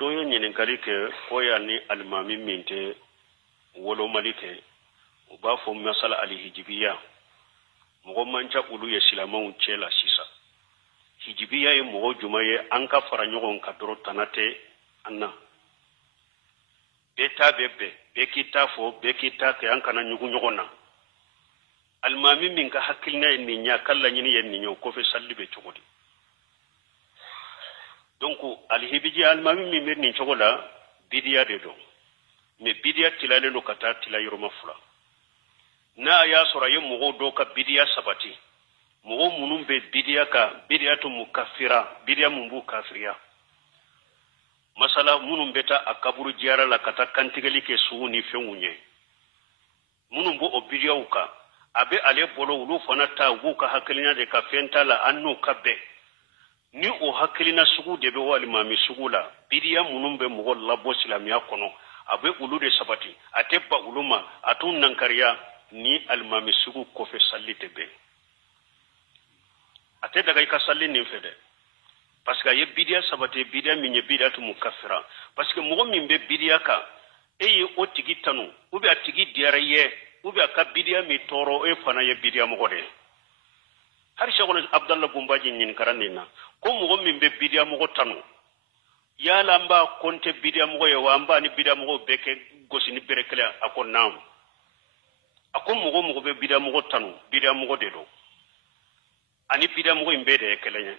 doyo nyinin kalike ko ya ni almami minte wolo malike uba fo masala alhijibiya mo manca ulu ye silamau cela sisa hijibiya ye mo jumaye an ka fara nyogon ka doro tanate anna beta bebe bekita fo bekita ke an kana nyugu nyogona almami min ka hakilna ni nya kala nyini yen nyo ko fe sallibe chogodi donc alhibiji almami min mer ni chogola bidiya de do me bidiya tilale no kata tilayro mafula na ya sora ye mo do ka bidiya sabati mo munum be bidiya ka bidiyatu mukaffira bidiya mumbu kafiriya masala munum beta akaburu jiara la kata kantigali ke suuni fengunye munum bo obidiya uka abe ale bolo ulu fana ta wuka hakilina de ka fenta la annu kabbe ni o hakilina sugu de be wali mami sugula bidiya munum be mo labo islamiya kono abe ulu de sabati atebba uluma atun nankariya ni almami sugu ko fe sallite be ate daga ka salli nin fede parce que ye bidiya sabati bidiya min ye bidiyatu mukaffira parce que mo min be bidiya ka eye o tigi tanu ubi atigi diaraye ubi aka bidiya mi toro e fana ye bidiya mo de har shagol abdallah bumbaji nin karanina ko mo min be bidiya mo tanu ya lamba konte bidiya mo ye wamba ni bidiya mo beke gosini berekele akon nam akon mo be bidiya mo tanu bidiya mo de do ani bidiya mo imbe de kelenya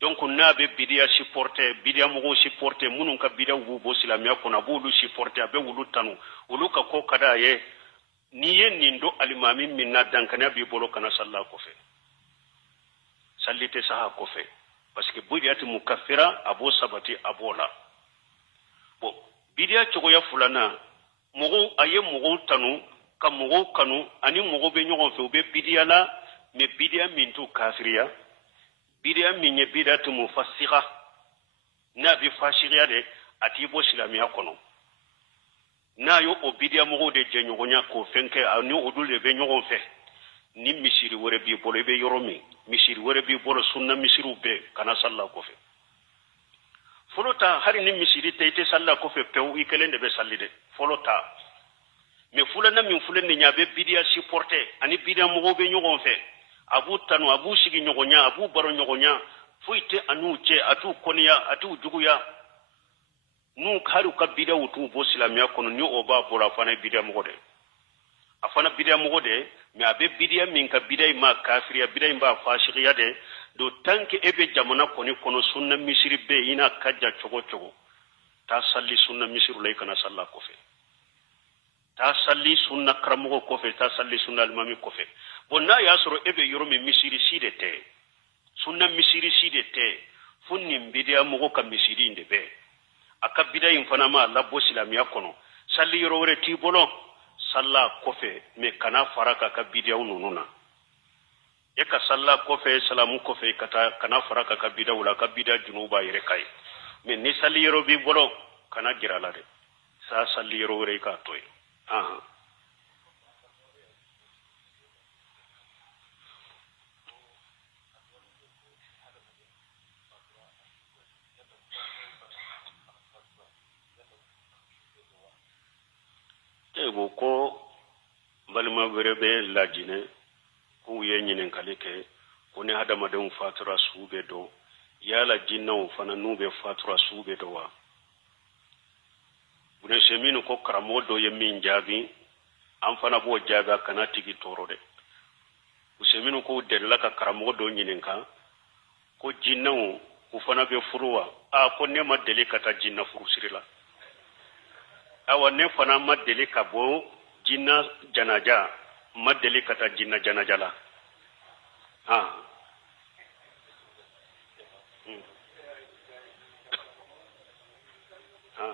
donc na be bidiya supporter bidiya mo supporter munun ka bidiya wubo silamiya kona bulu supporter abe wulu tanu wulu ka ko kada ye ni yen nindo alimami minna dankana bi bolo kana sallah ko fe sallite saha ko fe parce que bidiyatu mukaffira abo sabati abola bo bidiya chogo ya fulana mogo aye mogo tanu ka mogo kanu ani mogo be nyogon fe be bidiya la me bidiya mintu kafiriya bidiya minye bidiyatu mufassiqa na bi fashiriya de ati bo silamiya kono na yo o bidiya mogo de jenyogonya ko fenke ani odul de be nyogon fe ni misiri wore bi bolo be yoromi misiri wore bi bolo sunna misiru be kana salla ko fe folota hari ni misiri teyte salla ko fe pew ikelende be sallide folota me fulana min fulen ni nyabe bidiya supporter ani bidiya mogo be nyogon fe abu tanu abu sigi nyogonya abu baro nyogonya fuite anu che atu koniya atu juguya nu haru ka bidiya wutu bo silamiya kono ni oba bora fana bidiya mogo de afana bidiya mogo de me abe bidiya min ka bidiya ma kafiriya bidiya ba fashiqiya de do tanke ebe jamana koni kono sunna misiri be ina kajja chogo chogo ta salli sunna misiru lay kana salla ko fe ta salli sunna karamogo ko fe ta salli sunna almami ko fe bonna ya soro ebe yoromi misiri side te sunna misiri side te funni bidiya mogo ka misiri inde be aka bidiya infana ma labbo silamiya kono salli yoro wore ti bolo salla kofe me kana faraka ka bidiya nununa e ka salla kofe salamu kofe kata kana faraka ka bidiya wala ka bidiya junuba yere kai me ni salli yoro bi bolo kana girala de sa salli yoro wore ka toy aha ego ko balma berebe lajine ko ye nyinen kalike ko ne hadama de fatura sube do yala jinnaw fana nube fatura sube do wa bune seminu ko karamodo ye min jabi am fana bo jaga kana tigi torode useminu ko della ka karamodo nyinen ka ko jinnaw ku fana be furuwa a ko ne ma dele kata jinna furu sirila awa ne fana madeli ka bo jinna janaja madeli kata jinna janaja la ha ha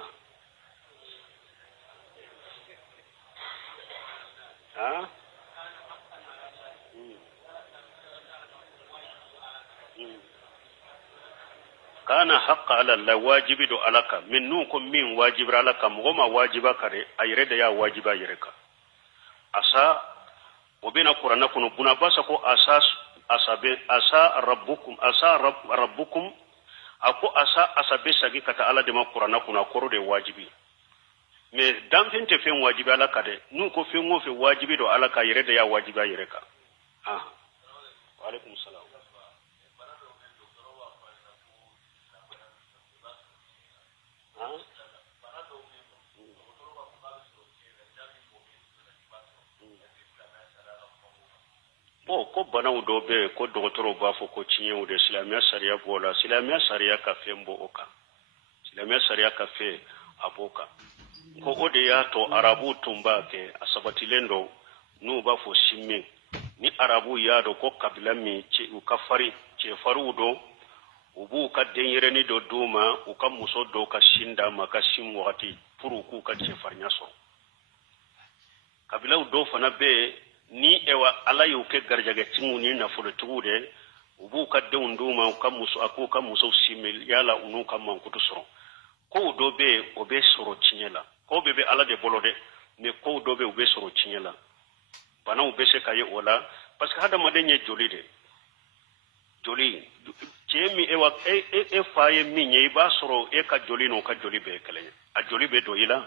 ha kana haqqa ala la wajibi do alaka min nukum min wajibra alaka mugoma wajiba kare ayre da ya wajiba yireka asa wabina qur'ana kuno buna basa ko asas asabe asa rabbukum ako asa be sagi kata ala de ma qur'ana kuna koro de wajibi mais dan fen te fen wajibi ala ka de nun ko fen wo fe wajibi do ala ka yere de ya wajibi yere ka wa alaikum salam ko banaw dɔ bɛ ko dɔgɔtɔrɔw b'a fɔ ko tiɲɛw de silamɛya sariya b'o la silamɛya sariya ka fɛn bɔ o kan silamɛya sariya ka fɛn a b'o kan ko o de y'a to arabu tun b'a kɛ a sabatilen dɔ n'u b'a fɔ simin ni arabu y'a dɔn ko kabila min u ka farin cɛfarinw dɔ u b'u ka denyɛrɛni dɔ d'u ma u ka muso dɔw ka sin d'a ma ka sin wagati pour k'u ka cɛfarinya sɔrɔ kabilaw dɔw fana bɛ yen ni ewa ala y'u kɛ garijɛgɛtigiw ni nafolotigiw de u b'u ka denw d'u ma a k'u ka musow simel yala u n'u ka mankutu sɔrɔ kow dɔ bɛ yen o bɛ sɔrɔ tiɲɛ la kow bɛɛ bɛ ala de bolo dɛ mais kow dɔ bɛ yen u bɛ sɔrɔ tiɲɛ la banaw bɛ se ka ye o la parce que hadamaden ye joli de joli cɛ min ewa e fa ye min ye i b'a sɔrɔ e ka joli n'o ka joli bɛɛ kelen a joli bɛ don i la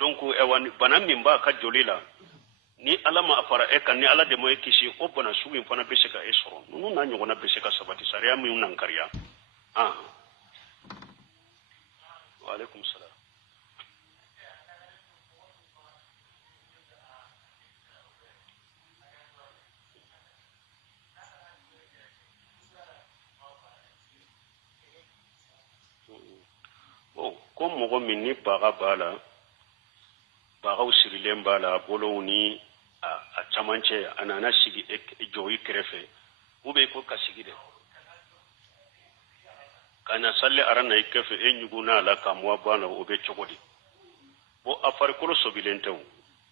donc ewa bana min b'a ka joli la ni ala ma fara e kan ni ala de ma e kisi o bana sugu in fana bɛ se ka e sɔrɔ ninnu n'a ɲɔgɔnna bɛ se ka sabati sariya min nan kariya wa alaikum salam ko mɔgɔ min ni baga b'a la bagaw sirilen b'a la bolow ni a camancɛ a nana sigi jɔ i kɛrɛfɛ ou bien ko ka sigi dɛ ka na salli ara na i kɛrɛfɛ e ɲugu n'a la ka mɔ b'a la o bɛ cogo di bon a farikolo sobilen tɛ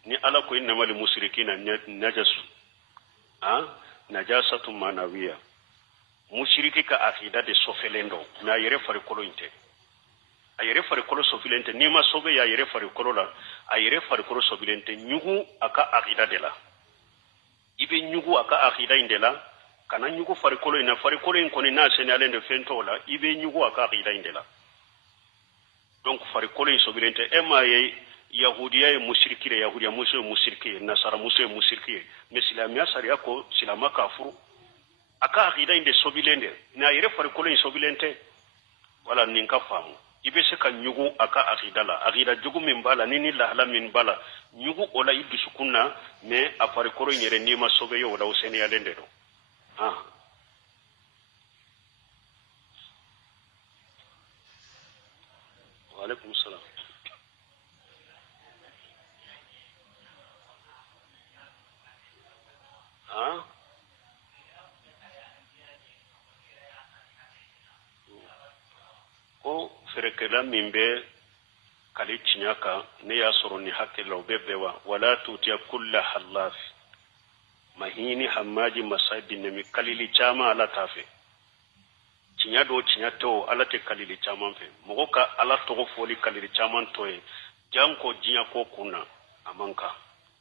ni ala ko innamal musrikina najasu najasatu manawiya mushriki ka akida de sofelen do na yɛrɛ farikolo in tɛ a yɛrɛ farikolo sobilen tɛ n'i ma sobe y'a yɛrɛ farikolo la a yɛrɛ farikolo sobilen tɛ ɲugu a ka akida de la i bɛ ɲugu a ka akida in de la kana ɲugu farikolo in na farikolo in kɔni n'a seniyalen de fɛn tɔw la i bɛ ɲugu a ka akida in de la donc farikolo in sobilen tɛ e m'a ye yahudiya ye musiriki de yahudiya muso ye musiriki ye nasara muso ye musiriki ye mais silamɛya sariya ko silama k'a furu a ka akida in de sobilen de mais a yɛrɛ farikolo in sobilen tɛ wala nin ka faamu i bɛ se ka ɲugu a ka akida la akida jugu min b'a la ni lahala min b'a la ɲugu o la i dusukun na mais a farikolo in yɛrɛ n'i ma sobe ye o la o seniyalen de don wa alaikum salam ko ferekɛla min bɛ kali tiɲɛ kan ne y'a sɔrɔ ni hakɛ la o bɛ bɛɛ wa wala tutiya kulla hallaf mahini hamaji masadi nemi kalili caman ala t'a fɛ tiɲɛ dɔw tiɲɛ tɛ o ala tɛ kalili caman fɛ mɔgɔ ka ala tɔgɔ fɔli kalili caman tɔ ye janko diɲɛ ko kunna a man kan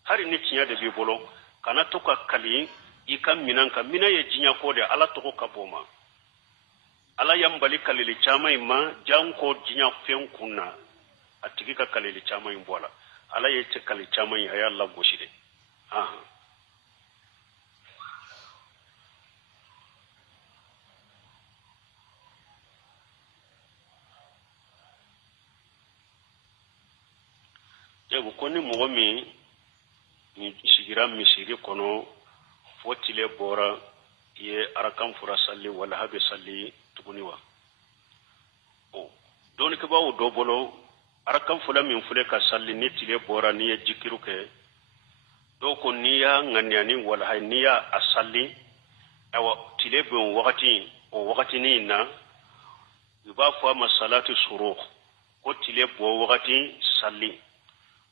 hali ni tiɲɛ de b'i bolo kana to ka kali i ka minan kan minan ye diɲɛ ko de ala tɔgɔ ka bɔ ma ala y'an bali kalili caman in ma janko diɲɛ fɛn kunna a tigi ka kalili caman in bɔ la ala ye cɛ kalili caman in a y'a lagosi de ko ni mɔgɔ min sigira misiri kɔnɔ fo tile bɔra i ye arakan fura salli walaha bɛ salli tuguni wa dɔɔnikɛbaaw dɔ bolo arakan fula min filɛ ka salli ni tile bɔra n'i ye jikiru kɛ dɔw ko n'i y'a ŋaniya ni walaha n'i y'a salli awa tile bɛ o wagatinin in na i b'a fɔ a ma salati suru ko tile bɔ wagati salli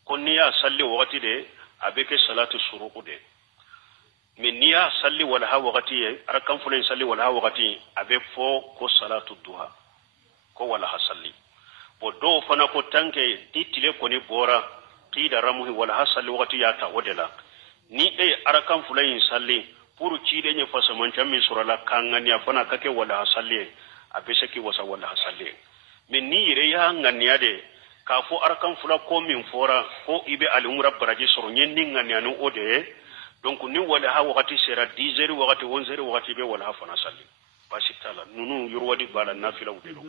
ko n'i y'a salli wagati de a bɛ kɛ salati suruku de mais n'i y'a salli walaha wagati ye arakan fula in salli walaha wagati a bɛ fɔ ko salatu duha ko walaha salli bon dɔw fana ko tanke ni tile kɔni bɔra qida ramuhi walaha salli wagati y'a ta o de la ni e ye arakan fula in salli pour ciden ye fasamanca min sɔrɔla k'a ŋaniya fana ka kɛ walaha salli ye abesaki wasa wala hasalle min ni yire ya nganiya de ka fo arkan fula ko min fora ko ibe alumra baraji soro nyenni nganiya no ode donc ni wala ha wakati sera 10h wakati 11h wakati be wala ha fana salli basi tala nunu yurwadi bala nafila ubelo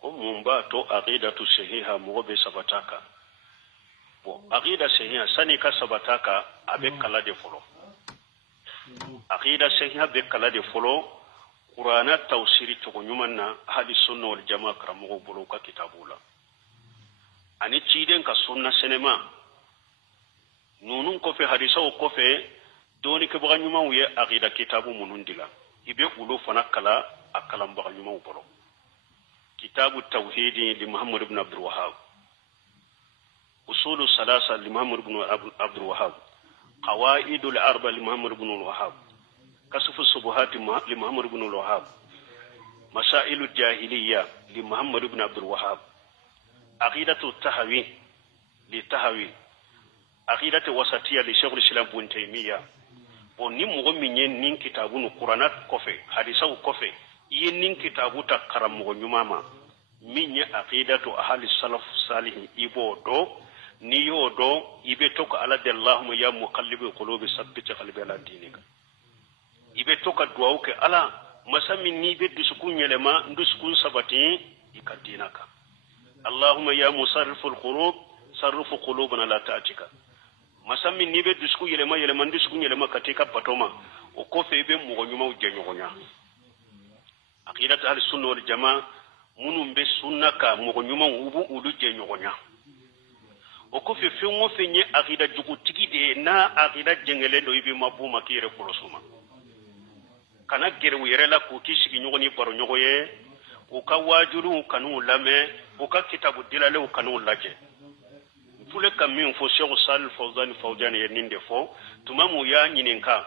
ko mumba to aqidatu sahiha mo be sabataka bo aqida sahiha sani ka sabataka abe kala de folo aqida sahiha be kala de folo qur'ana tawsiri to nyumanna hadis sunna wal jamaa karamo bolo ka kitabula ani ciden ka sunna senema nunun ko fe hadisa ko fe doni ke baga nyuma wiye aqida kitabu munun diga ibe ulu fana kala akalam baga nyuma bolo kitabu tawhid li muhammad ibn abdul wahhab usul salasa li muhammad ibn abdul wahhab qawaid al arba li muhammad ibn al wahhab kasf subuhat li muhammad ibn al wahhab masail al jahiliya li muhammad ibn abdul wahhab aqidatu tahawi li tahawi aqidatu wasatiyya li shaykh al-islam ibn taymiyyah bon ni mo minyen nin kitabu no qur'anat kofe hadisa kofe yin nin kitabu ta karamo nyumama minye aqidatu ahli salaf salih ibo do ni yodo ibe to ko ala allahumma ya muqallibul qulubi sabbit qalbi ala dinika ibe to ka duwa ke ala masami ni be dusukun yelema dusukun sabati ikadinaka allahumma ya musarriful qulub sarrif qulubana la ta'tika masami ni be dusukun yelema dusukun yelema katika batoma o ko fe be mo nyuma uje nyonya aqidatu ahli sunna wal jamaa munum be sunna ka mo nyuma ubu ulu je nyonya o ko fe fe ngo fe nye aqida jugu tigi de na aqida jengele do ibi mabuma kire kolosuma kana gere were la ko kishigi nyogoni baro nyogoye o ka wajulu kanu lame o ka kitabu dilale o kanu laje fule kamin fo Sheikh Salih Fawzan ye ninde fo tumamu ya nyininka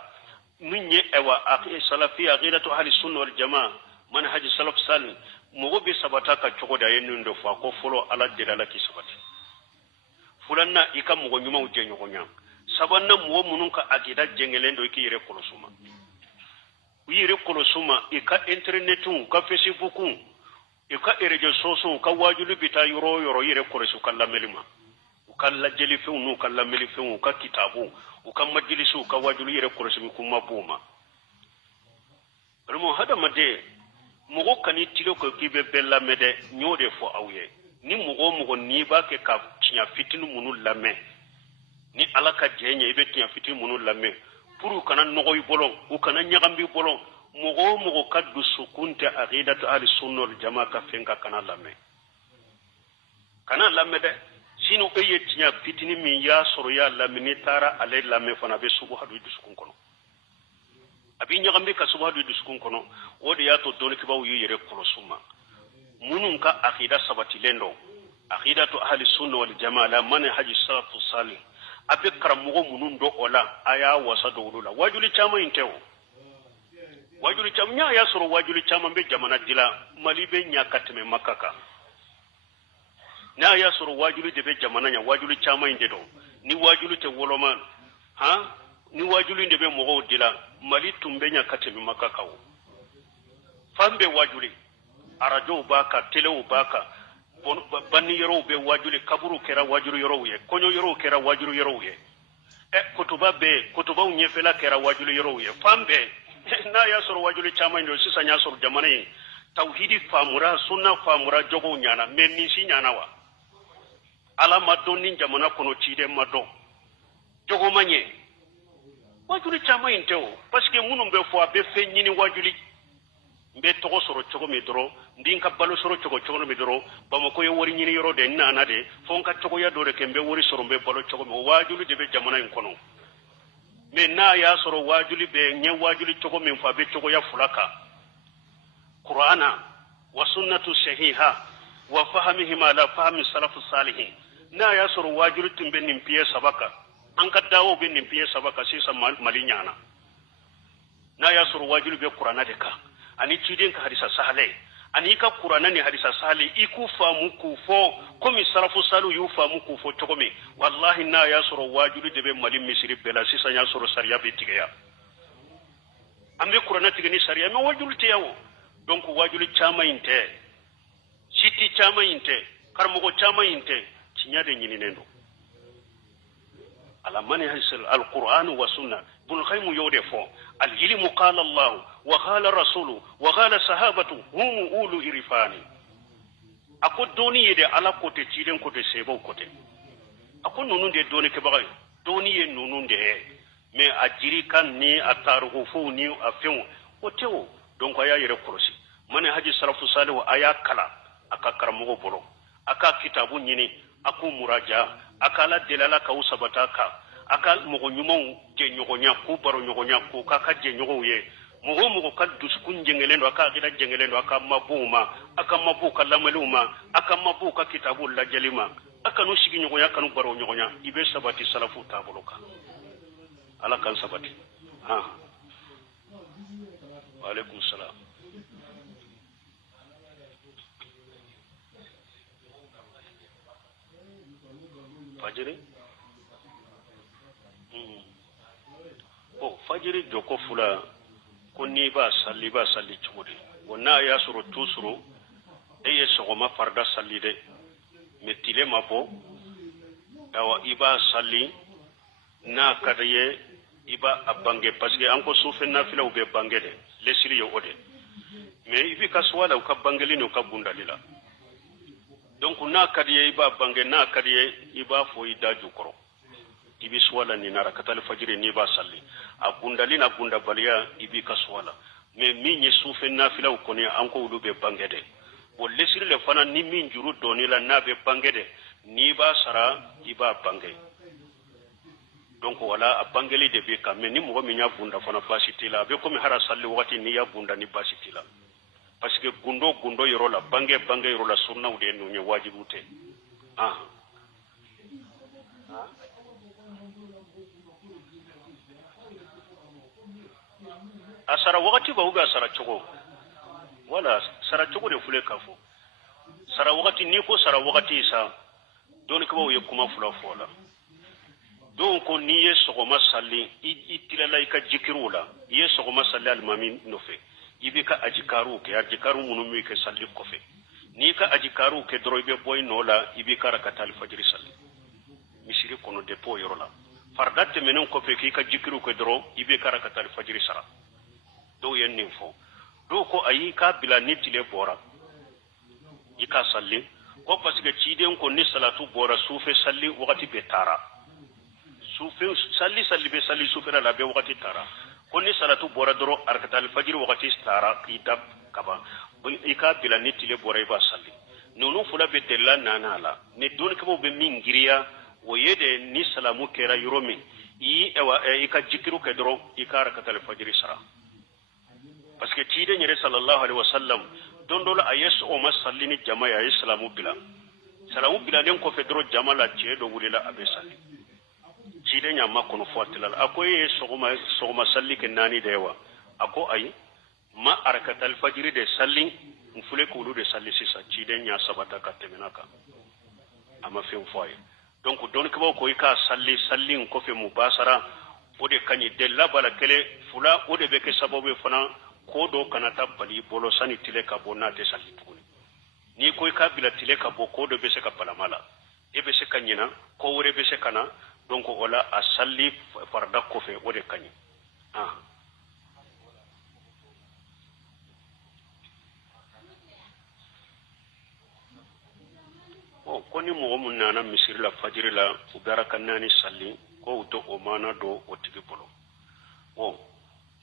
munye ewa aqi salafi aqidatu ahli sunna wal jamaa manhaj salaf salih mo be sabata ka chogoda ye ninde fo ko folo ala dilala ki sabati fulanna ikam mo nyuma uje nyogonya sabanna mo munun ka aqida jengele ndo ki yere kolosuma yere kolosuma ika internetu ka facebook ika ereje soso ka wajulu bita yoro yere kolosu kala melima ukalla jeli feunu kala meli feunu ka kitabu ukam majlisu ka wajulu yere kolosu kuma buma remo hada made mugo kani tilo ko kibe bella mede nyode fo awye ni mugo ni ba ke ka tinya fitinu munu lame ni alaka jenye ibe tinya fitinu munu lame puru kana nogoy bolon u kana nyagambi bolon mugo kaddu sukunta aqidatu ahli sunna wal jamaa ka fenka kana lame de sino eye tinya fitini min ya soro ya lamini tara ale lame fana be subu hadu disukun kono abi nyagambi ka subu hadu disukun kono wodi ya to doni kibaw yere kolosuma munun ka aqida sabati lendo aqidatu ahli sunna wal jamaa la manhaj salafus salih abe karamugo munun do ola aya wasa do wulula wajuli chama intewo wajuli chama nya ya soro wajuli chama be jamana dila malibe nya katme makaka na ya soro wajuli de be jamana nya wajuli chama inde do ni wajuli te woloman ha ni wajuli de be mogo dila mali tumbe nya katme makaka wo fambe wajuli arajo baka tele baka banni yoro be wajuli kaburu kera wajulu yoro ye konyo yoro kera wajulu yoro ye kutuba unyefela kera wajulu yoro ye fambe na ya soro wajulu chama ndo sisa nya soro jamana yi tauhidi famura sunna famura jogo nyana menni si nyana wa ala madonni jamana kono chide mado jogo manye wajulu chama inteo parce que munum be fo abe fe nyini wajuli mbe togo soro chogo mi doro ndinka balo soro chogo mi doro bamako yo wori nyini yoro de nana de fonka chogo ya dore kembe wori soro mbe balo chogo mi wajulu de be jamana en kono me na ya soro wajuli be nye wajuli chogo mi fa be chogo ya fulaka qur'ana wa sunnatu sahiha wa fahmihima la fahmi salafus salihin na ya soro wajuli timbe nimpiye sabaka an ka dawo be nimpiye sabaka sisa malinyana na ya soro wajuli be qur'ana de ka ani ciden ka hadisa sahale ani ka qur'ana ni hadisa sali iku famu ku fo komi salafu salu yu famu ku fo togomi wallahi na ya soro wajulu de be mali misiri bela sisa ya soro sariya be tigaya ambe qur'ana tigani sariya me wajulu te yawo donc wajulu chama inte siti chama inte karmo chama inte cinya de nyini nendo ala mani hasal alquran wa sunna bul khaymu yode fo al ilmu qala allah wa qala rasulu wa qala sahabatu hum ulu irfani ako doni yede ala kote ciiden kote sebo kote ako nunun de doni ke bagay doni ye nunun de me ajiri kan ni ataruhu fu ni afin o tewo donc aya yere kursi mani haji salafu salihu aya kala aka karamo bolo aka kitabu nyini aku muraja akala delala ka usabata ka akal mogo nyumon je nyogonya ku baro nyogonya ku ka je nyogo ye mogo ka duskun jengelendo aka gida jengelendo aka mabuma aka mabu kalamaluma aka mabu ka kitabu la jalima aka no shigi nyogonya kanu baro nyogonya ibe sabati salafu taboloka ala kan sabati ha wa alaikum salam fajiri fajiri joko fula ko ni ba salli chudi wona ya suru tusuru eye sogoma farda salli de metile mabo dawa iba salli na kadaye iba abange parce que anko sufen na fila ube bange de lesiri yo ode mais ibi kaswala ka bangeli no ka bundalila donc na kadiye iba bange na kadiye iba fo ida jukoro ibi swala ni nara katal fajiri ni ba salli agundali na gunda baliya ibi kaswala me min ye sufen nafila ko ni anko ulube bangede o lesir le fana ni min juru doni la nabe bangede ni ba sara iba bange donc wala abangeli de be kam ni mo mi nya gunda fana basitila be ko mi hara salli wati ni ya gunda ni basitila parce que gundo yoro la bange yoro la sunna ude no ni wajibute asara wakati ba uga sara chogo wala sara chogo de fule kafo sara wakati ni ko sara wakati sa don ko ye kuma fula fola don ko ni ye sogoma salli itilala ka jikirula ye sogoma salli al mamin nofe ibika ajikaru ke ajikaru munumi ke salli kofe ni ka ajikaru ke droibe boy nola ibika rakatal fajr salli misiri kono de po yorola fardate menen kofe ki ka jikiru ke dro ibika rakatal fajr sara do yen fo do ko ayi ka bila nitile bora ika salli ko parce que ciden ko ni salatu bora sufe salli wakati be tara sufe salli be salli sufe la be wakati tara ko ni salatu bora doro arkatal fajr wakati tara kitab kaba ika bila nitile bora iba salli nonu fula be della nanala ne don ko be mingiriya wo yede ni salamu kera yuromi ika jikiru ke doro ika arkatal fajr sara parce que tide nyere sallallahu alaihi wasallam don dole ayes o masallini jama'a ya islamu bila salamu bila den ko fedro jamala ce do wulila abe salli tide nya makono fotilal akoy sogoma salli ke nani da yawa ako ay ma arakatal fajr de salli mfule ko lu de salli sisa tide nya sabata ka temenaka ama fe foye donc don ko ko ka salli ko fe mubasara o de kanyi de labala kele fula o de be ke sababu fana kodo kanata bali bolo sani tile ka bona de salli tuni ni koy ka bila tile ka bo kodo be se ka palamala e be se kanyina ko wore be se kana donc ola a salli farda ko fe wode kanyi koni mo mun nana misir la fajiri la ugaraka nani salli ko to o mana do o tigi bolo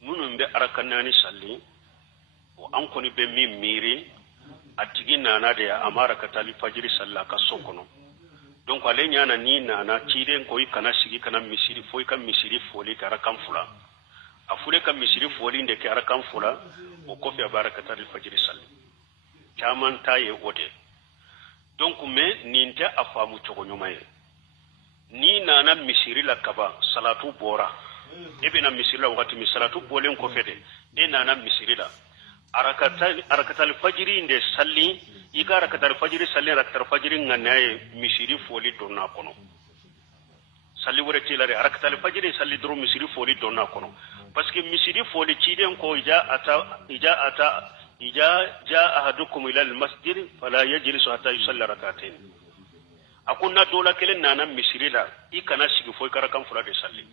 munun be arakanani salli o an koni be min miri atigi nana de amara katali fajiri salla ka sokono donc ale nyana ni nana tiden ko ikana sigi kana misiri fo ikam misiri foli ka rakan fula afule ka misiri foli nde ka rakan fula o ko fe barakatali fajiri salli chaman taye ode donc me ninte afamu chogo nyomaye ni nana misiri la kaba salatu bora ebe na misiri la wakati misalatu bolen ko fede e nana misiri la arakatal fajiri inde salli iga arakatal fajiri salli arakatal fajiri nganaye misiri foli donna kono salli wore tilare arakatal fajiri salli dro misiri foli donna kono parce que misiri foli ciden ko ija jaa ahadukum ila almasjid fala yajlisu hatta yusalli rak'atayn akunna dola kelen nana misiri la ikana sigi foy karakan fula de salli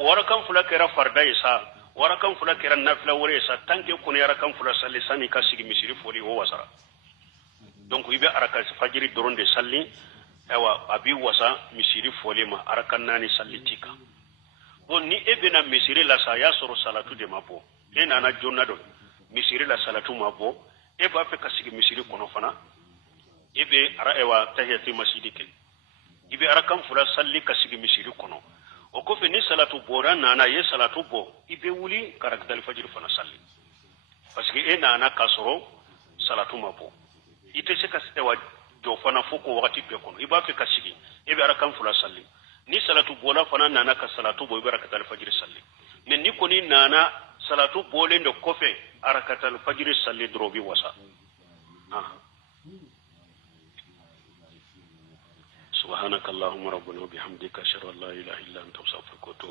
wara kan fula kera farda isa wara kan fula kera nafila wore isa tanke kun yara kan fula salli sani ka sigi misiri foli o wasara donc ibe araka fajiri doron de salli ewa abi wasa misiri foli ma arakan nani salli tika bon ni ebena misiri la sa ya soro salatu de mabo e nana jonna do misiri la salatu mabo e ba fe ka sigi misiri kono fana ebe ara ewa tahiyatu masjidike ibe arakan fula salli ka sigi misiri kono o ko fe ni salatu bora nana ye salatu bo ibe wuli karakdal fajr fana salli parce que e nana kasoro salatu mabo ite se ka ewa do fana foko wakati be kono iba fe ka sigi ebe arakan fula salli ni salatu bola fana nana ka salatu bo ibe karakdal fajr salli men ni koni nana salatu bole ndo kofe arakatal fajr salli drobi wasa سبحانك اللهم ربنا وبحمدك اشهد ان لا اله الا انت استغفرك واتوب